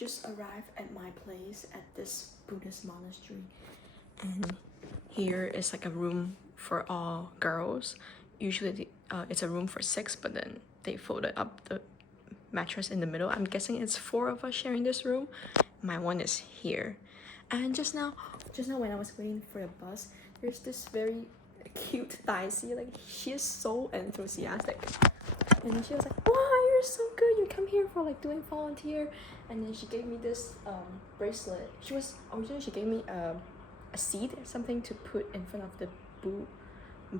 just arrived at my place at this Buddhist monastery, and here is like a room for all girls. Usually it's a room for 6, but then they folded up the mattress in the middle. I'm guessing it's 4 of us sharing this room. My one is here. And just now when I was waiting for the bus, there's this very cute Daisy. Like, she is so enthusiastic. And then she was like, wow, you're so good, you come here for like doing volunteer. And then she gave me this bracelet. She gave me a seed, something to put in front of the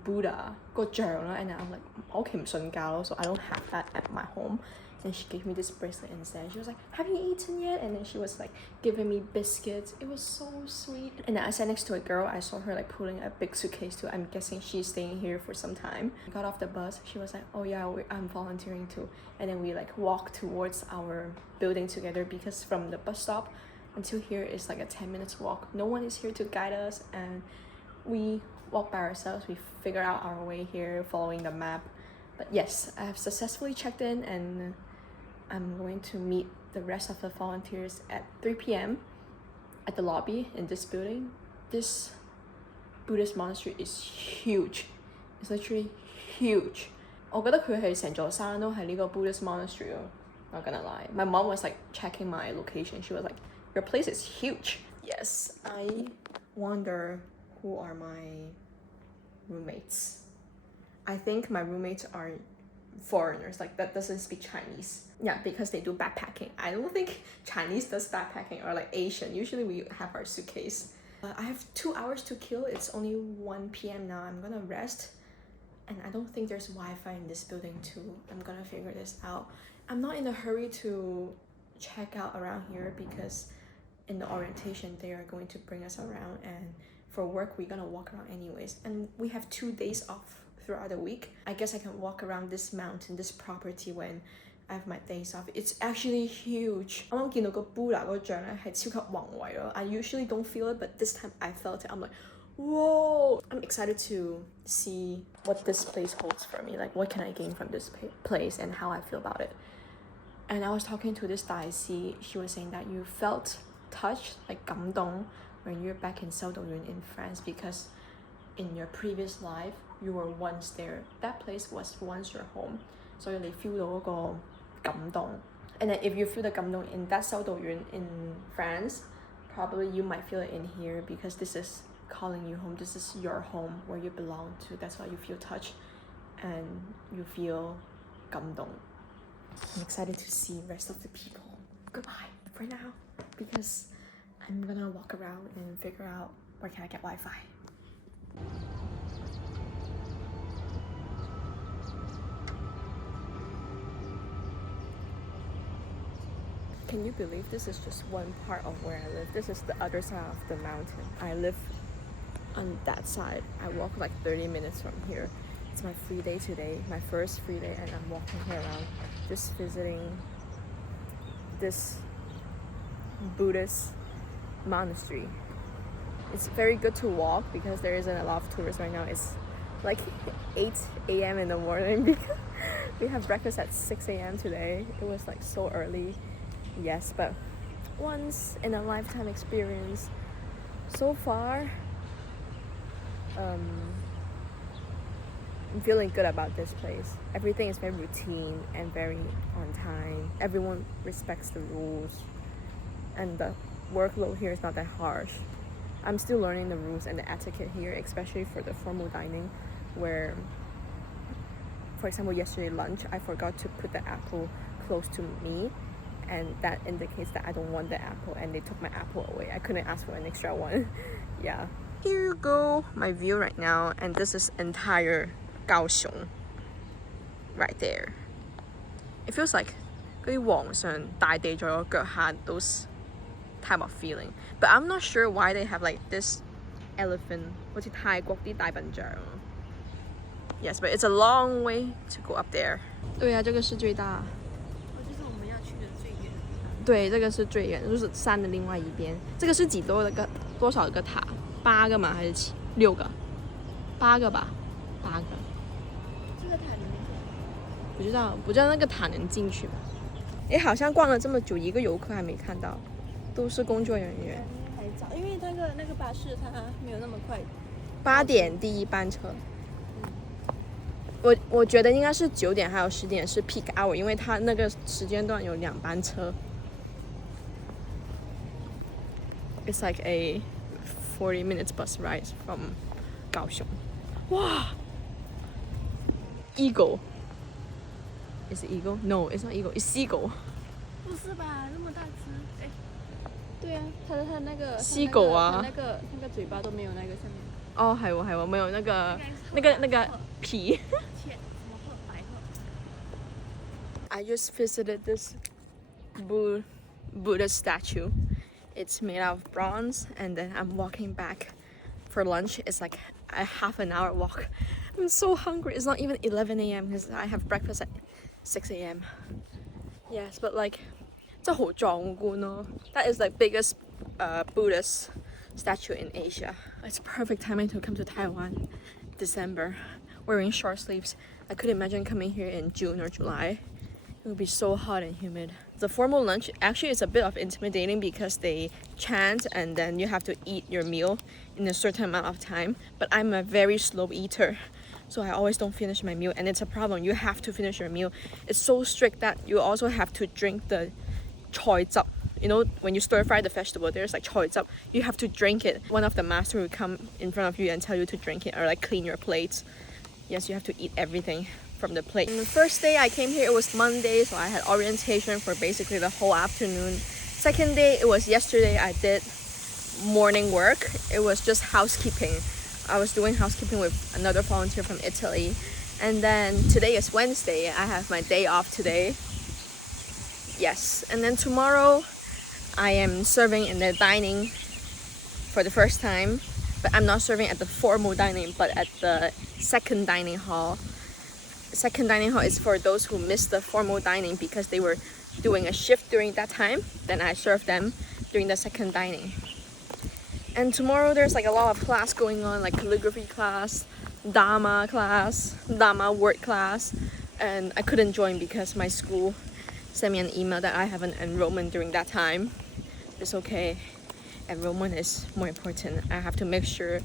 Buddha 個像啦, and I'm like, 我屋企唔信教咯, so I don't have that at my home. And she gave me this bracelet instead. She was like, have you eaten yet? And then she was like giving me biscuits. It was so sweet. And then I sat next to a girl. I saw her like pulling a big suitcase too. I'm guessing she's staying here for some time. I got off the bus. She was like, oh yeah, I'm volunteering too. And then we like walked towards our building together, because from the bus stop until here is like a 10 minutes walk. No one is here to guide us, and we walk by ourselves. We figure out our way here following the map. But yes, I have successfully checked in, and I'm going to meet the rest of the volunteers at 3 p.m. at the lobby in this building. This Buddhist monastery is huge. It's literally huge. 我覺得佢係成座山都係呢個 Buddhist monastery 咯. Not gonna lie. My mom was like checking my location. She was like, your place is huge. Yes, I wonder who are my roommates. I think my roommates are foreigners, like that doesn't speak Chinese. Yeah, because they do backpacking. I don't think Chinese does backpacking, or like Asian. Usually we have our suitcase. I have 2 hours to kill. It's only 1 p.m. now. I'm gonna rest, and I don't think there's Wi-Fi in this building too. I'm gonna figure this out. I'm not in a hurry to check out around here, because in the orientation they are going to bring us around, and for work we're gonna walk around anyways, and we have 2 days off throughout the week. I guess I can walk around this mountain, this property, when I have my days off. It's actually huge. 啱啱見到個 Buddha 個像咧係超級宏偉咯. I usually don't feel it, but this time I felt it. I'm like, whoa! I'm excited to see what this place holds for me. Like, what can I gain from this place and how I feel about it. And I was talking to this Daisy. She was saying that you felt touched, like 感動, when you're back in 修道院 in France, because in your previous life you were once there. That place was once your home. So you feel 到嗰個感動. And then if you feel the 感動 in that 修道院 in France, probably you might feel it in here, because this is calling you home. This is your home, where you belong to. That's why you feel touched and you feel 感動. I'm excited to see the rest of the people. Goodbye for now, because I'm gonna walk around and figure out where can I get Wi-Fi. Can you believe this is just one part of where I live? This is the other side of the mountain. I live on that side. I walk like 30 minutes from here. It's my free day today, my first free day, and I'm walking here around, just visiting this Buddhist monastery. It's very good to walk because there isn't a lot of tourists right now. It's like 8 a.m. in the morning because we have breakfast at 6 a.m. today. It was like so early. Yes, but once in a lifetime experience. So far, I'm feeling good about this place. Everything is very routine and very on time. Everyone respects the rules, and the workload here is not that harsh. I'm still learning the rules and the etiquette here, especially for the formal dining, where, for example, yesterday lunch, I forgot to put the apple close to me, and that indicates that I don't want the apple, and they took my apple away. I couldn't ask for an extra one. Yeah. Here you go, my view right now, and this is entire Kaohsiung right there. It feels like 嗰啲皇上大地在我腳下 those type of feeling. But I'm not sure why they have like this elephant, 好似泰國啲大笨象. Yes, but it's a long way to go up there. 对啊，这个是最大。就是我们要去的最远。对，这个是最远，就是山的另外一边。这个是多少个塔？8个吗？还是6个？8个吧，8个。这个塔里面不知道那个塔能进去吗？诶，好像逛了这么久，一个游客还没看到，都是工作人员。还早，因为那个巴士它没有那么快。8点第一班车。我觉得应该是9点还有10点是 peak hour， 因为它那个时间段有2班车。It's like a 40 minutes bus ride from 高雄。哇 ！Eagle. Is it eagle? No, it's not eagle. It's seagull. 不是吧？那么大只？哎，对啊，它那个犀狗啊，那个嘴巴都没有那个下面。哦，係喎，沒有那個皮。I just visited this Buddhist statue. It's made out of bronze, and then I'm walking back for lunch. It's like a half an hour walk. I'm so hungry. It's not even 11 a.m. because I have breakfast at 6 a.m. Yes, but like, 真係好壯觀咯. That is like biggest Buddhist statue in Asia. It's perfect timing to come to Taiwan, December, wearing short sleeves. I could imagine coming here in June or July. It would be so hot and humid. The formal lunch actually is a bit of intimidating because they chant and then you have to eat your meal in a certain amount of time. But I'm a very slow eater, so I always don't finish my meal, and it's a problem. You have to finish your meal. It's so strict that you also have to drink the choy zup. You know, when you stir fry the vegetable, there's like choy zup. You have to drink it. One of the master will come in front of you and tell you to drink it or like clean your plates. Yes, you have to eat everything from the plate. And the first day I came here, it was Monday, so I had orientation for basically the whole afternoon. Second day, it was yesterday, I did morning work. It was just housekeeping. I was doing housekeeping with another volunteer from Italy. And then today is Wednesday. I have my day off today. Yes, and then tomorrow I am serving in the dining for the first time, but I'm not serving at the formal dining, but at the second dining hall. Second dining hall is for those who missed the formal dining because they were doing a shift during that time. Then I serve them during the second dining. And tomorrow there's like a lot of class going on, like calligraphy class, Dharma class, Dharma word class, and I couldn't join because my school sent me an email that I have an enrollment during that time. It's okay. Enrollment is more important. I have to make sure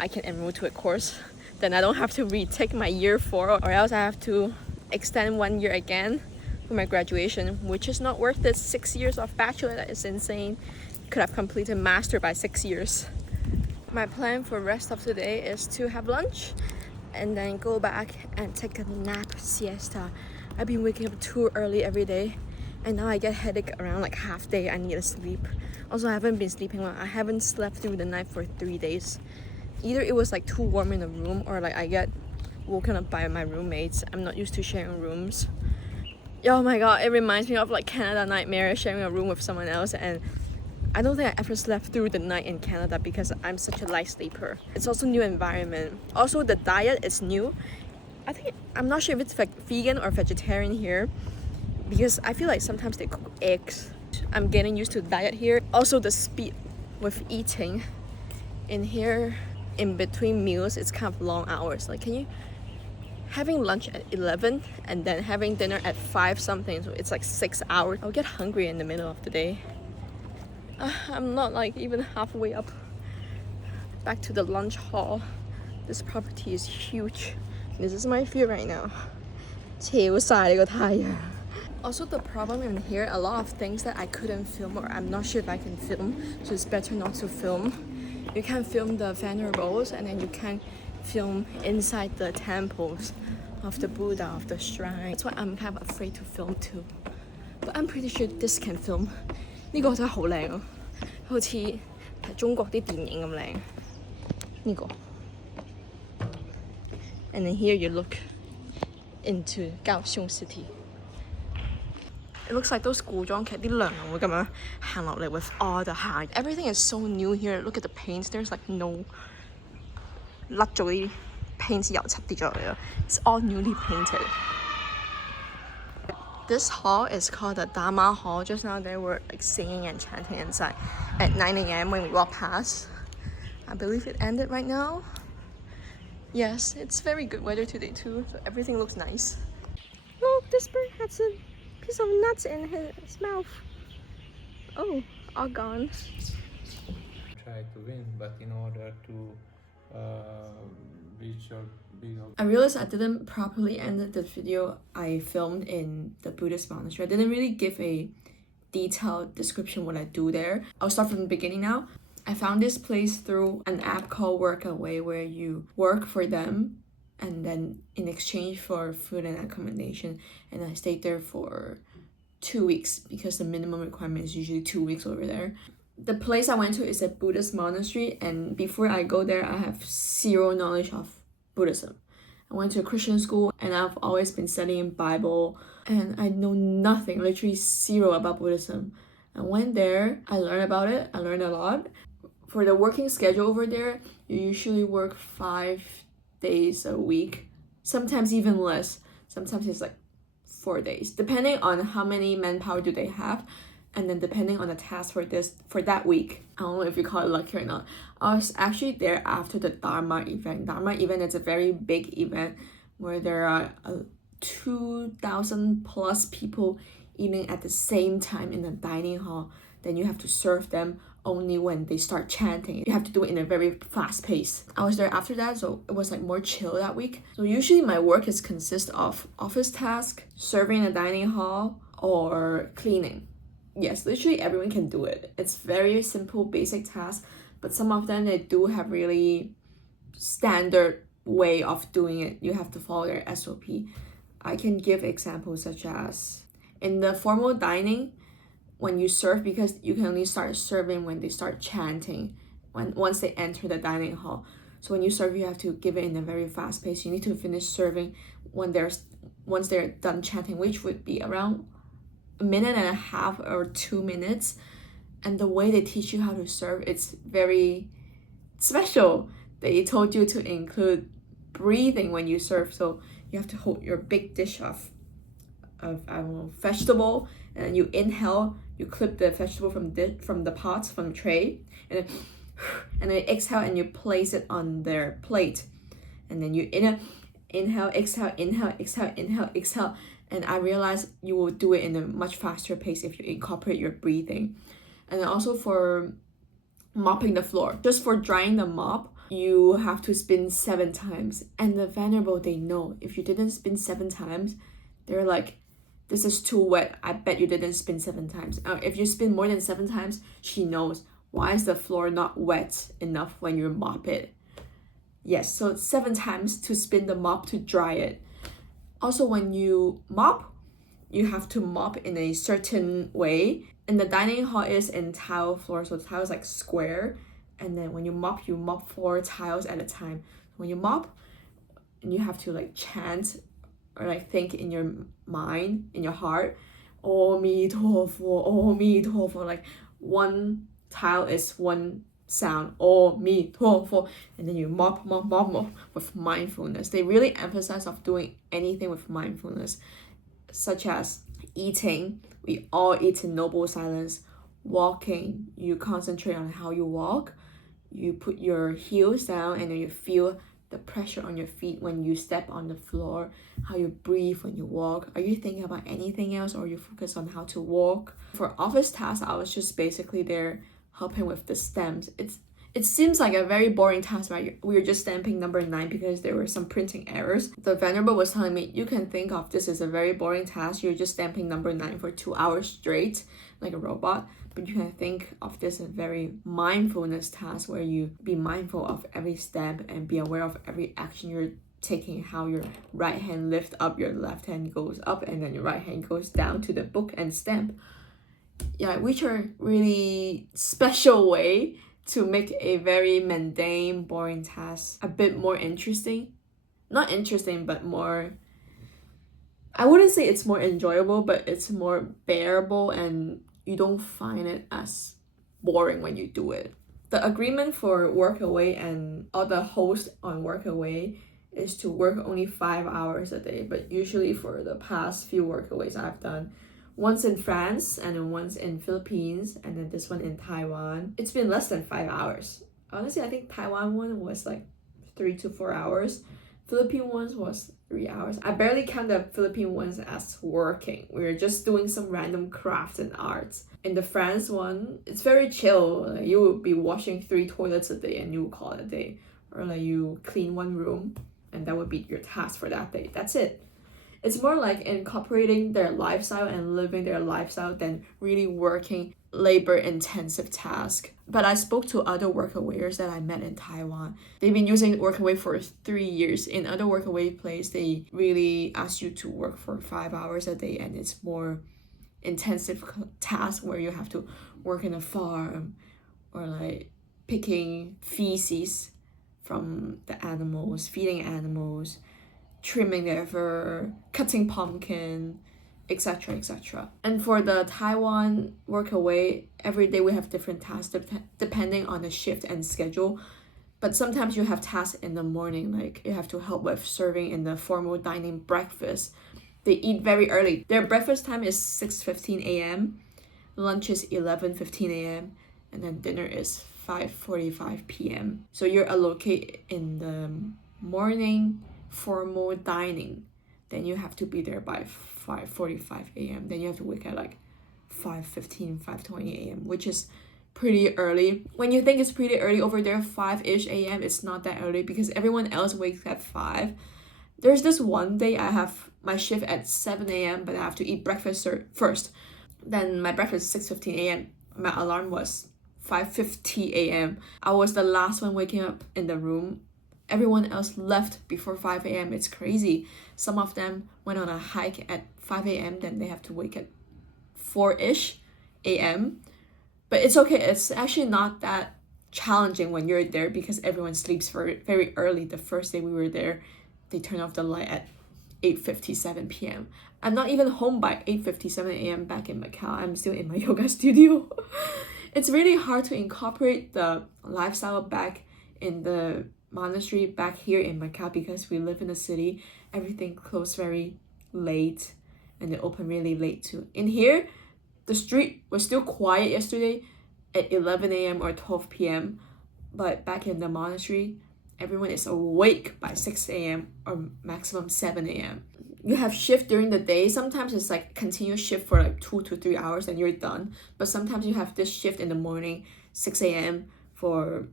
I can enroll to a course. Then I don't have to retake my year 4, or else I have to extend 1 year again for my graduation, which is not worth it. 6 years of bachelor, that is insane. Could have completed master by 6 years. My plan for the rest of today is to have lunch and then go back and take a nap, siesta. I've been waking up too early every day, and now I get headache around like half day. I need to sleep. Also, I haven't been sleeping well. I haven't slept through the night for 3 days. Either it was like too warm in the room, or like I get woken up by my roommates. I'm not used to sharing rooms. Oh my god, it reminds me of like Canada nightmare, sharing a room with someone else, and I don't think I ever slept through the night in Canada because I'm such a light sleeper. It's also new environment. Also, the diet is new. I'm not sure if it's vegan or vegetarian here because I feel like sometimes they cook eggs. I'm getting used to the diet here. Also, the speed with eating in here. In between meals, it's kind of long hours. Like, having lunch at 11 and then having dinner at 5 something, so it's like 6 hours. I'll get hungry in the middle of the day. I'm not like even halfway up. Back to the lunch hall. This property is huge. This is my view right now. Also, the problem in here, a lot of things that I couldn't film, or I'm not sure if I can film, so it's better not to film. You can't film the venerables, and then you can't film inside the temples of the Buddha, of the shrine. That's why I'm kind of afraid to film too. But I'm pretty sure this can film. 呢個真係好靚啊，好似睇中國啲電影咁靚。呢個。And then here you look into Kaohsiung City. It looks like those 古裝劇啲娘會咁樣行落嚟 with all the high. Everything is so new here. Look at the paints. There's like no 甩咗啲 paints 油漆跌咗落嚟咯。It's all newly painted. This hall is called the Dharma Hall. Just now they were like singing and chanting inside at 9 a.m. when we walked past. I believe it ended right now. Yes, it's very good weather today too, so everything looks nice. Look, this bird has a piece of nuts in his mouth. Oh, all gone. Try to win, but in order to reach your big I realized I didn't properly end the video I filmed in the Buddhist monastery. I didn't really give a detailed description what I do there. I'll start from the beginning now. I found this place through an app called Workaway, where you work for them and then in exchange for food and accommodation. And I stayed there for 2 weeks because the minimum requirement is usually 2 weeks over there. The place I went to is a Buddhist monastery, and before I go there, I have zero knowledge of Buddhism. I went to a Christian school and I've always been studying Bible, and I know nothing, literally zero about Buddhism. I went there, I learned about it, I learned a lot. For the working schedule over there, you usually work 5 days a week, sometimes even less. Sometimes it's like 4 days, depending on how many manpower do they have, and then depending on the task for that week. I don't know if you call it lucky or not. I was actually there after the Dharma event. Dharma event is a very big event where there are 2,000 plus people eating at the same time in the dining hall. Then you have to serve them only when they start chanting. You have to do it in a very fast pace. I was there after that, so it was like more chill that week. So usually my work consists of office task, serving in the dining hall, or cleaning. Yes, literally everyone can do it. It's very simple, basic tasks, but some of them, they do have really standard way of doing it. You have to follow their SOP. I can give examples such as in the formal dining, when you serve, because you can only start serving when they start chanting, once they enter the dining hall. So when you serve, you have to give it in a very fast pace. You need to finish serving once they're done chanting, which would be around 1.5 minutes or 2 minutes. And the way they teach you how to serve, it's very special. They told you to include breathing when you serve. So you have to hold your big dish of I don't know, vegetable, and then you inhale, you clip the vegetable from the pot, from the tray, and then exhale and you place it on their plate. And then you inhale, exhale, inhale, exhale, inhale, exhale. And I realized you will do it in a much faster pace if you incorporate your breathing. And then also for mopping the floor, just for drying the mop, you have to spin 7 times. And the Venerable, they know if you didn't spin 7 times, they're like, this is too wet. I bet you didn't spin 7 times. If you spin more than 7 times, she knows, why is the floor not wet enough when you mop it? Yes, so 7 times to spin the mop to dry it. Also, when you mop, you have to mop in a certain way. And the dining hall is in tile floor, so tile is like square. And then when you mop 4 tiles at a time. When you mop, and you have to like chant or like think in your mind, in your heart, "Oh mi to fo, oh mi to fo." Like one tile is one sound, "Oh mi to fo," and then you mop with mindfulness. They really emphasize of doing anything with mindfulness, such as eating. We all eat in noble silence. Walking, you concentrate on how you walk. You put your heels down and then you feel the pressure on your feet when you step on the floor, how you breathe when you walk. Are you thinking about anything else, or you focus on how to walk? For office tasks, I was just basically there helping with the stamps. It seems like a very boring task, right? We were just stamping number 9 because there were some printing errors. The Venerable was telling me, you can think of this as a very boring task. You're just stamping number 9 for 2 hours straight, like a robot. But you can think of this as a very mindfulness task where you be mindful of every step and be aware of every action you're taking, how your right hand lifts up, your left hand goes up, and then your right hand goes down to the book and stamp. Yeah, which are really special way to make a very mundane, boring task a bit more interesting. Not interesting, but more... I wouldn't say it's more enjoyable, but it's more bearable and you don't find it as boring when you do it. The agreement for Workaway and all the hosts on Workaway is to work only 5 hours a day, but usually for the past few Workaways I've done, once in France and then once in Philippines and then this one in Taiwan, it's been less than 5 hours. Honestly, I think Taiwan one was like 3 to 4 hours. Philippine ones was 3 hours. I barely count the Philippine ones as working. We were just doing some random crafts and arts. In the France one, it's very chill. Like, you will be washing 3 toilets a day and you will call it a day. Or like you clean 1 room and that would be your task for that day. That's it. It's more like incorporating their lifestyle and living their lifestyle than really working labor-intensive task. But I spoke to other workawayers that I met in Taiwan. They've been using workaway for 3 years. In other workaway place, they really ask you to work for 5 hours a day, and it's more intensive task where you have to work in a farm or like picking feces from the animals, feeding animals, trimming their fur, cutting pumpkin, etc, etc. And for the Taiwan workaway, every day we have different tasks depending on the shift and schedule. But sometimes you have tasks in the morning, like you have to help with serving in the formal dining breakfast. They eat very early. Their breakfast time is 6:15 a.m., lunch is 11:15 a.m., and then dinner is 5:45 p.m. So you're allocated in the morning formal dining, then you have to be there by 5:45 a.m. Then you have to wake at like 5:15, 5:20 a.m., which is pretty early. When you think it's pretty early over there, 5-ish a.m., it's not that early because everyone else wakes at 5. There's this one day I have my shift at 7 a.m., but I have to eat breakfast first. Then my breakfast is 6:15 a.m. My alarm was 5:50 a.m. I was the last one waking up in the room. Everyone else left before 5 a.m. It's crazy. Some of them went on a hike at 5 a.m. Then they have to wake at 4-ish a.m. But it's okay. It's actually not that challenging when you're there because everyone sleeps very, very early. The first day we were there, they turned off the light at 8:57 p.m. I'm not even home by 8:57 a.m. back in Macau. I'm still in my yoga studio. It's really hard to incorporate the lifestyle back in the monastery back here in Macau because we live in a city. Everything closed very late and they open really late too. In here, the street was still quiet yesterday at 11 a.m. or 12 p.m. But back in the monastery, everyone is awake by 6 a.m. or maximum 7 a.m. You have shift during the day. Sometimes it's like continuous shift for like 2 to 3 hours and you're done. But sometimes you have this shift in the morning, 6 a.m. for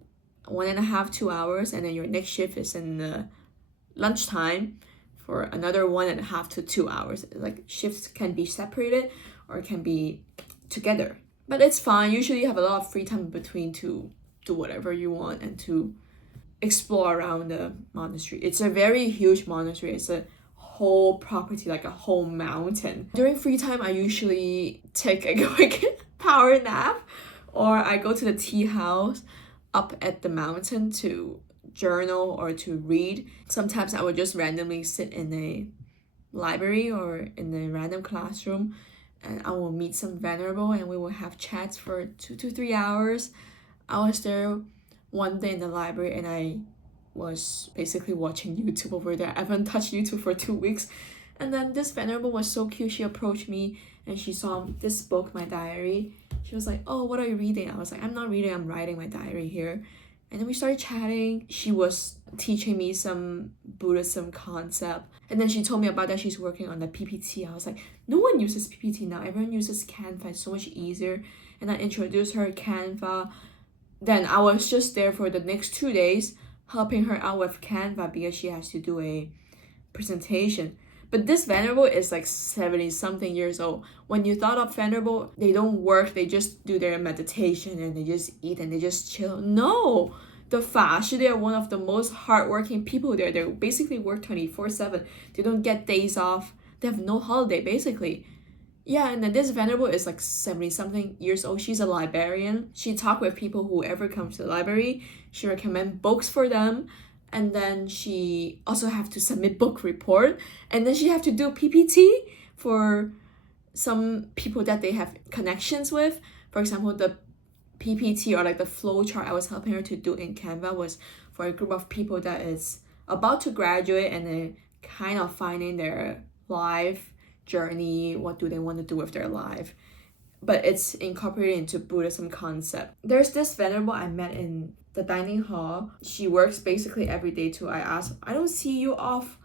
1.5, 2 hours, and then your next shift is in the lunchtime for another 1.5 to 2 hours. Like shifts can be separated or can be together. But it's fine. Usually you have a lot of free time in between to do whatever you want and to explore around the monastery. It's a very huge monastery. It's a whole property, like a whole mountain. During free time, I usually take a quick power nap or I go to the tea house up at the mountain to journal or to read. Sometimes I would just randomly sit in a library or in a random classroom and I will meet some venerable and we will have chats for 2 to 3 hours. I was there one day in the library and I was basically watching YouTube over there. I haven't touched YouTube for 2 weeks. And then this venerable was so cute. She approached me and she saw this book, my diary. She was like, oh, what are you reading? I was like, I'm not reading, I'm writing my diary here. And then we started chatting. She was teaching me some Buddhism concept. And then she told me about that she's working on the PPT. I was like, no one uses PPT now. Everyone uses Canva. It's so much easier. And I introduced her Canva. Then I was just there for the next 2 days helping her out with Canva because she has to do a presentation. But this venerable is like 70-something years old. When you thought of venerable, they don't work, they just do their meditation and they just eat and they just chill. No! The Fashi, they are one of the most hardworking people there. They basically work 24/7. They don't get days off. They have no holiday, basically. Yeah, and then this venerable is like 70-something years old. She's a librarian. She talks with people whoever comes to the library. She recommends books for them. And then she also have to submit book report. And then she have to do PPT for some people that they have connections with. For example, the PPT or like the flow chart I was helping her to do in Canva was for a group of people that is about to graduate and they're kind of finding their life journey. What do they want to do with their life? but it's incorporated into Buddhism concept. There's this venerable I met in the dining hall. She works basically every day too. I asked, I don't see you off.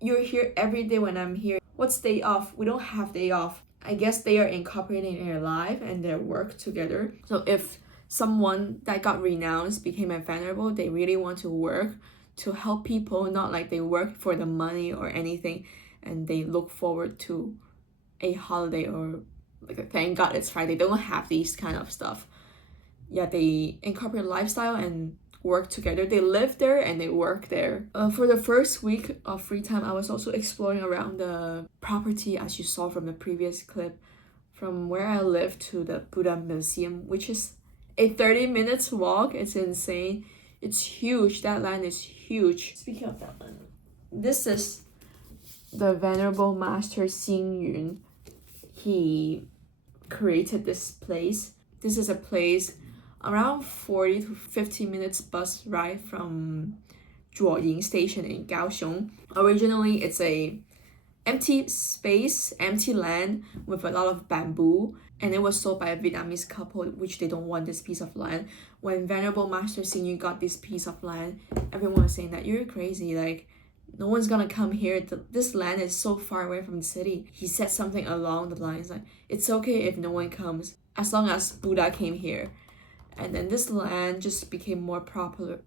You're here every day when I'm here. What's day off? We don't have day off. I guess they are incorporating in their life and their work together. So if someone that got renounced became a venerable, they really want to work to help people, not like they work for the money or anything, and they look forward to a holiday or like thank God it's Friday. They don't have these kind of stuff. Yeah, they incorporate lifestyle and work together. They live there and they work there. For the first week of free time, I was also exploring around the property, as you saw from the previous clip, from where I live to the Buddha Museum, which is a 30 minutes walk. It's insane. It's huge. That land is huge. Speaking of that land, this is the Venerable Master Xing Yun. He created this place. This is a place around 40 to 50 minutes bus ride from Zhuoying Station in Kaohsiung. Originally, it's a empty space, empty land with a lot of bamboo, and it was sold by a Vietnamese couple, which they don't want this piece of land. When Venerable Master Xing Yun got this piece of land, everyone was saying that you're crazy, like no one's gonna come here. This land is so far away from the city. He said something along the lines like, it's okay if no one comes, as long as Buddha came here. And then this land just became more popular.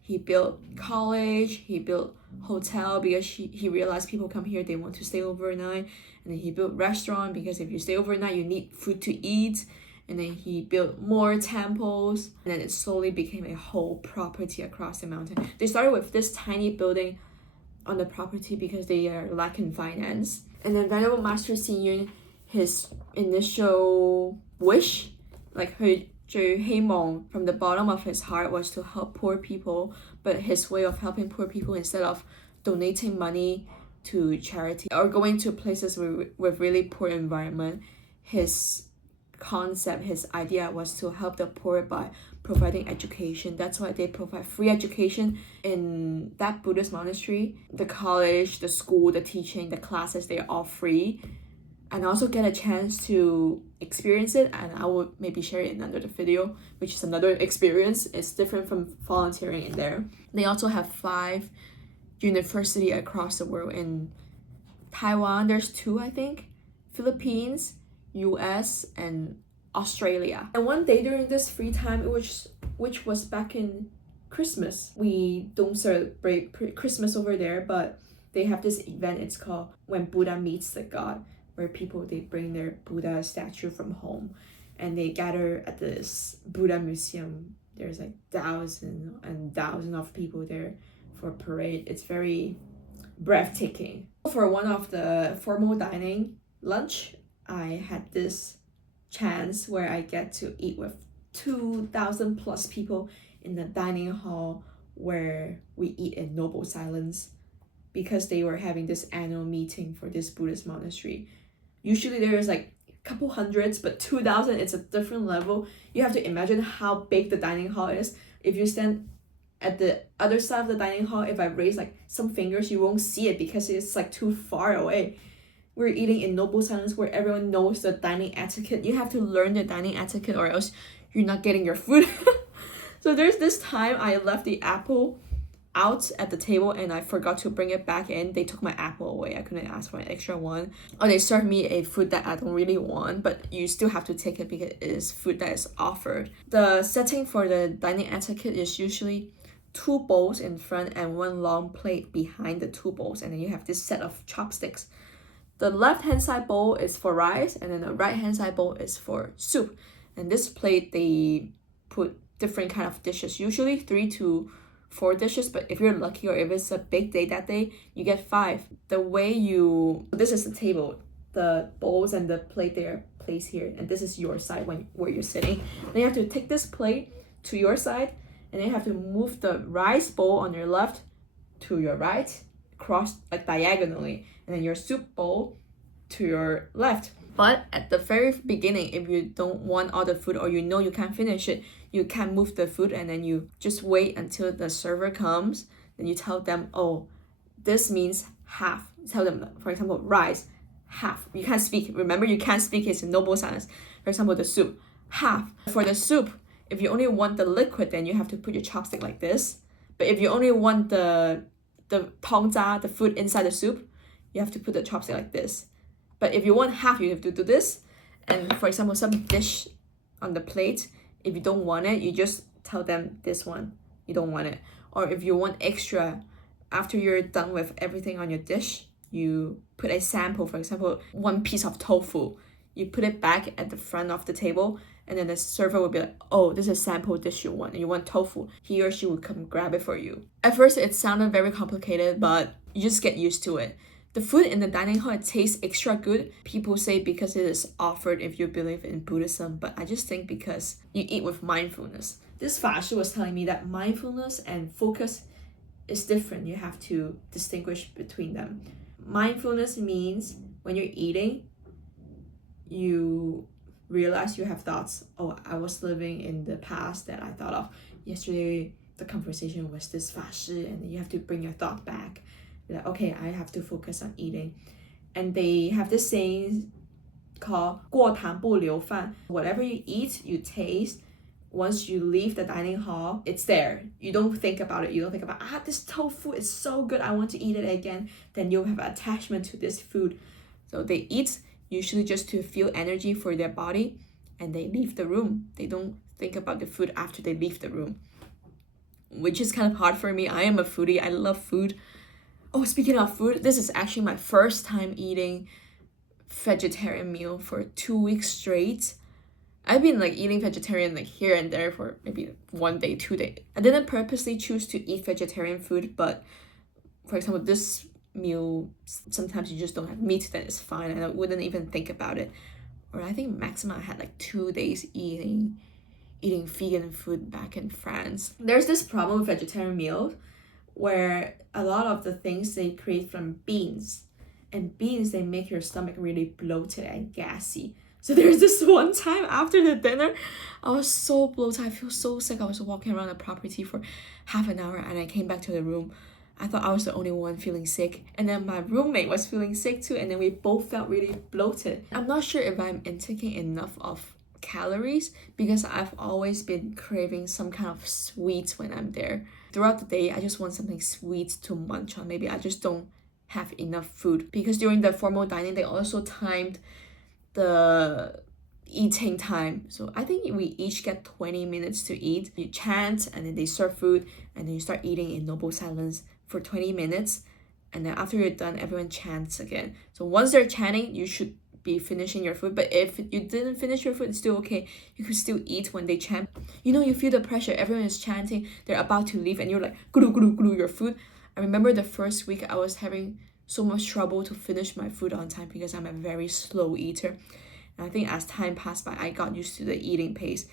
He built college, he built hotel because he realized people come here, they want to stay overnight. And then he built restaurant because if you stay overnight, you need food to eat. And then he built more temples. And then it slowly became a whole property across the mountain. They started with this tiny building on the property because they are lacking finance. And then Venerable Master Xing Yun, his initial wish, like 佢最希望 from the bottom of his heart was to help poor people, but his way of helping poor people, instead of donating money to charity or going to places with really poor environment, his concept, his idea was to help the poor by providing education. That's why they provide free education in that Buddhist monastery. The college, the school, the teaching, the classes, they're all free. And also get a chance to experience it, and I will maybe share it in another video, which is another experience. It's different from volunteering in there. They also have 5 universities across the world. In Taiwan, there's 2, I think, Philippines, US, and Australia. And one day during this free time, which was back in Christmas, we don't celebrate Christmas over there, but they have this event. It's called When Buddha Meets the God, where people, they bring their Buddha statue from home and they gather at this Buddha museum. There's like thousands and thousands of people there for a parade. It's very breathtaking. For one of the formal dining lunch, I had this chance where I get to eat with 2,000 plus people in the dining hall where we eat in noble silence, because they were having this annual meeting for this Buddhist monastery. Usually there's like a couple hundreds, but 2,000, it's a different level. You have to imagine how big the dining hall is. If you stand at the other side of the dining hall, if I raise like some fingers, you won't see it because it's like too far away. We're eating in noble silence where everyone knows the dining etiquette. You have to learn the dining etiquette or else you're not getting your food. So there's this time I left the apple out at the table and I forgot to bring it back in. They took my apple away. I couldn't ask for an extra one. Or they served me a food that I don't really want, but you still have to take it because it is food that is offered. The setting for the dining etiquette is usually 2 bowls in front and 1 long plate behind the 2 bowls, and then you have this set of chopsticks. The left hand side bowl is for rice, and then the right hand side bowl is for soup. And this plate, they put different kind of dishes, usually 3 to 4 dishes, but if you're lucky or if it's a big day that day, you get 5. The way this is the table, the bowls and the plate, they are placed here, and this is your side where you're sitting. Then you have to take this plate to your side, and then you have to move the rice bowl on your left to your right, across like diagonally, and then your soup bowl to your left. But at the very beginning, if you don't want all the food or you know you can't finish it, you can't move the food, and then you just wait until the server comes. Then you tell them, oh, this means half. Tell them, for example, rice, half. You can't speak. Remember, you can't speak. It's in noble silence. For example, the soup, half. For the soup, if you only want the liquid, then you have to put your chopstick like this. But if you only want the tongza, the food inside the soup, you have to put the chopstick like this. But if you want half, you have to do this. And for example, some dish on the plate, if you don't want it, you just tell them this one, you don't want it. Or if you want extra, after you're done with everything on your dish, you put a sample, for example, one piece of tofu. You put it back at the front of the table, and then the server will be like, oh, this is a sample dish you want, and you want tofu. He or she will come grab it for you. At first, it sounded very complicated, but you just get used to it. The food in the dining hall, it tastes extra good. People say because it is offered if you believe in Buddhism, but I just think because you eat with mindfulness. This Fashi was telling me that mindfulness and focus is different. You have to distinguish between them. Mindfulness means when you're eating, you realize you have thoughts. Oh, I was living in the past that I thought of. Yesterday, the conversation was this Fashi, and you have to bring your thought back. Like, okay, I have to focus on eating. And they have this saying called 过堂不留饭. Whatever you eat, you taste. Once you leave the dining hall, it's there. You don't think about it. You don't think about, this tofu is so good, I want to eat it again. Then you'll have an attachment to this food. So they eat usually just to feel energy for their body, and they leave the room. They don't think about the food after they leave the room, which is kind of hard for me. I am a foodie. I love food. Oh, speaking of food, this is actually my first time eating vegetarian meal for 2 weeks straight. I've been like eating vegetarian like here and there for maybe 1 day, 2 days. I didn't purposely choose to eat vegetarian food, but for example, this meal, sometimes you just don't have meat, then it's fine, and I wouldn't even think about it. Or I think maximum I had like 2 days eating vegan food back in France. There's this problem with vegetarian meals where a lot of the things they create from beans, and beans, they make your stomach really bloated and gassy. So there's this one time after the dinner, I was so bloated, I feel so sick. I was walking around the property for half an hour, and I came back to the room. I thought I was the only one feeling sick, and then my roommate was feeling sick too, and then we both felt really bloated. I'm not sure if I'm intaking enough of calories because I've always been craving some kind of sweets when I'm there. Throughout the day, I just want something sweet to munch on. Maybe I just don't have enough food, because during the formal dining, they also timed the eating time. So I think we each get 20 minutes to eat. You chant, and then they serve food, and then you start eating in noble silence for 20 minutes. And then after you're done, everyone chants again. So once they're chanting, you should be finishing your food. But if you didn't finish your food, it's still okay. You could still eat when they chant. You know, you feel the pressure. Everyone is chanting. They're about to leave, and you're like, gulu, gulu, gulu, your food. I remember the first week I was having so much trouble to finish my food on time because I'm a very slow eater. And I think as time passed by, I got used to the eating pace.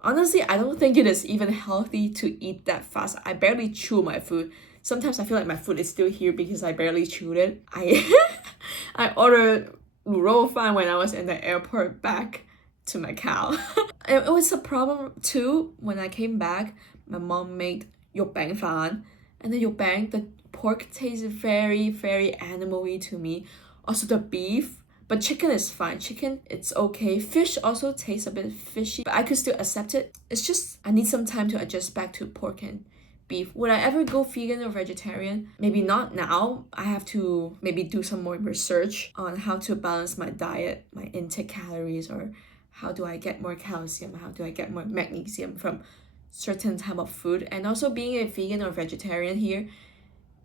Honestly, I don't think it is even healthy to eat that fast. I barely chew my food. Sometimes I feel like my food is still here because I barely chewed it. I ordered 卤肉饭 when I was in the airport back to Macau. It was a problem too when I came back. My mom made 肉餅飯, and the 肉餅, the pork tastes very, very animal-y to me. Also the beef. But chicken is fine. Chicken, it's okay. Fish also tastes a bit fishy, but I could still accept it. It's just, I need some time to adjust back to pork and beef. Would I ever go vegan or vegetarian? Maybe not now. I have to maybe do some more research on how to balance my diet, my intake calories, or how do I get more calcium? How do I get more magnesium from certain type of food? And also being a vegan or vegetarian here,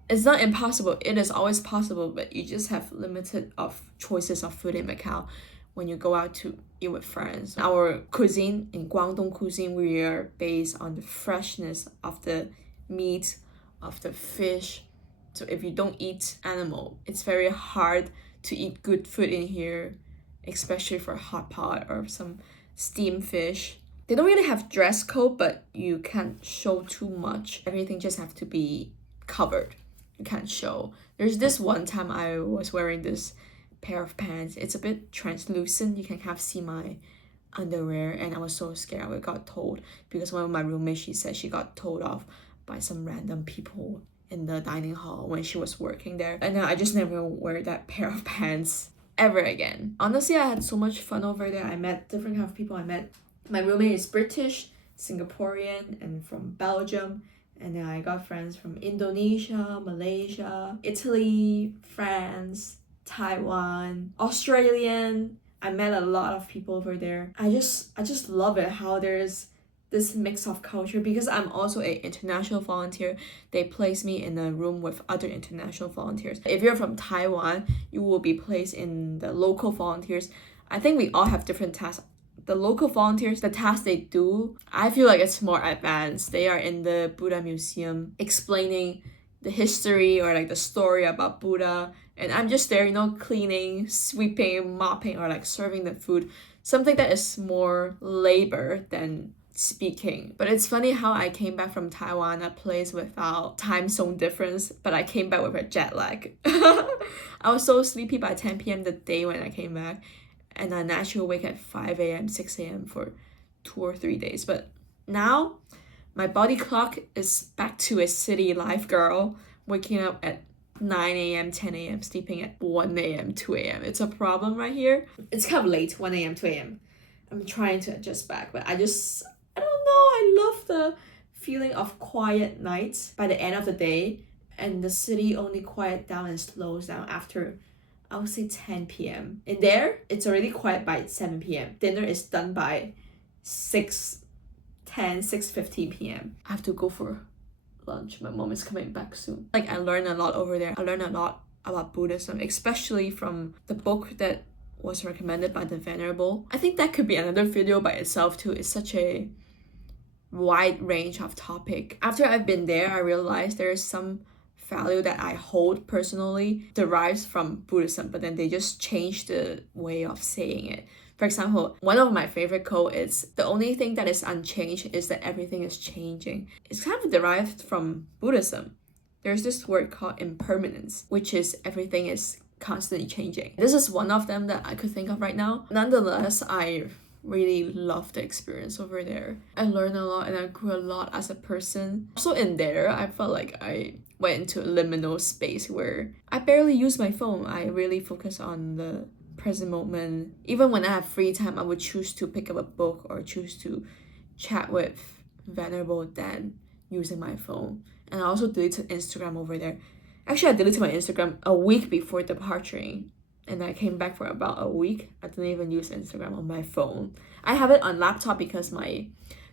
it's not impossible. It is always possible, but you just have limited of choices of food in Macau when you go out to eat with friends. Our cuisine, in Guangdong cuisine, we are based on the freshness of the meat, of the fish. So if you don't eat animal, it's very hard to eat good food in here, especially for hot pot or some steamed fish. They don't really have dress code, but you can't show too much. Everything just have to be covered. You can't show. There's this one time I was wearing this pair of pants. It's a bit translucent. You can kind of see my underwear, and I was so scared I got told because one of my roommates, she said she got told off by some random people in the dining hall when she was working there. And I just never wear that pair of pants ever again. Honestly, I had so much fun over there. I met different kind of people. My roommate is British, Singaporean, and from Belgium. And then I got friends from Indonesia, Malaysia, Italy, France, Taiwan, Australian. I met a lot of people over there. I just love it how there's this mix of culture, because I'm also an international volunteer. They place me in a room with other international volunteers. If you're from Taiwan, you will be placed in the local volunteers. I think we all have different tasks. The local volunteers, the tasks they do, I feel like it's more advanced. They are in the Buddha Museum explaining the history or like the story about Buddha, and I'm just there, cleaning, sweeping, mopping, or like serving the food. Something that is more labor than speaking. But it's funny how I came back from Taiwan, a place without time zone difference, but I came back with a jet lag. I was so sleepy by 10 p.m. the day when I came back, and I naturally wake at 5 a.m., 6 a.m. for 2 or 3 days. But now, my body clock is back to a city life girl, waking up at 9 a.m., 10 a.m., sleeping at 1 a.m., 2 a.m. It's a problem right here. It's kind of late, 1 a.m., 2 a.m. I'm trying to adjust back, but I don't know, I love the feeling of quiet nights by the end of the day, and the city only quiet down and slows down after, I would say, 10 p.m. In there, it's already quiet by 7 p.m. Dinner is done by 6:15 p.m. I have to go for lunch. My mom is coming back soon. Like, I learned a lot over there. I learned a lot about Buddhism, especially from the book that was recommended by the Venerable. I think that could be another video by itself too. It's such a wide range of topic. After I've been there, I realized there is some value that I hold personally derives from Buddhism, but then they just changed the way of saying it. For example, one of my favorite quotes is, the only thing that is unchanged is that everything is changing. It's kind of derived from Buddhism. There's this word called impermanence, which is everything is constantly changing. This is one of them that I could think of right now. Nonetheless, I really loved the experience over there. I learned a lot and I grew a lot as a person. Also in there, I felt like I went into a liminal space where I barely use my phone. I really focus on the present moment. Even when I have free time, I would choose to pick up a book or choose to chat with Venerable than using my phone. And I also deleted Instagram over there. Actually, I deleted my Instagram a week before departing, and I came back for about a week. I didn't even use Instagram on my phone. I have it on laptop because my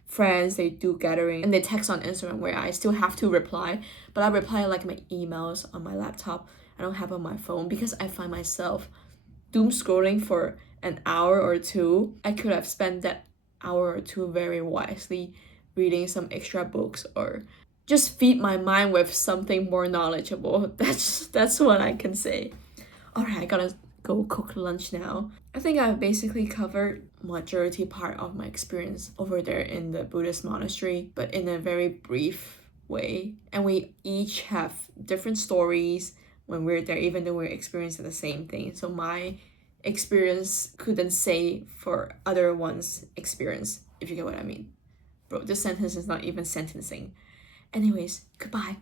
friends, they do gathering and they text on Instagram where I still have to reply, but I reply like my emails on my laptop. I don't have it on my phone because I find myself doom scrolling for an hour or two. I could have spent that hour or two very wisely reading some extra books or just feed my mind with something more knowledgeable. That's what I can say. Alright, I gotta go cook lunch now. I think I've basically covered majority part of my experience over there in the Buddhist monastery, but in a very brief way. And we each have different stories when we're there, even though we're experiencing the same thing. So my experience couldn't say for other one's experience, if you get what I mean. Bro, this sentence is not even sentencing. Anyways, goodbye.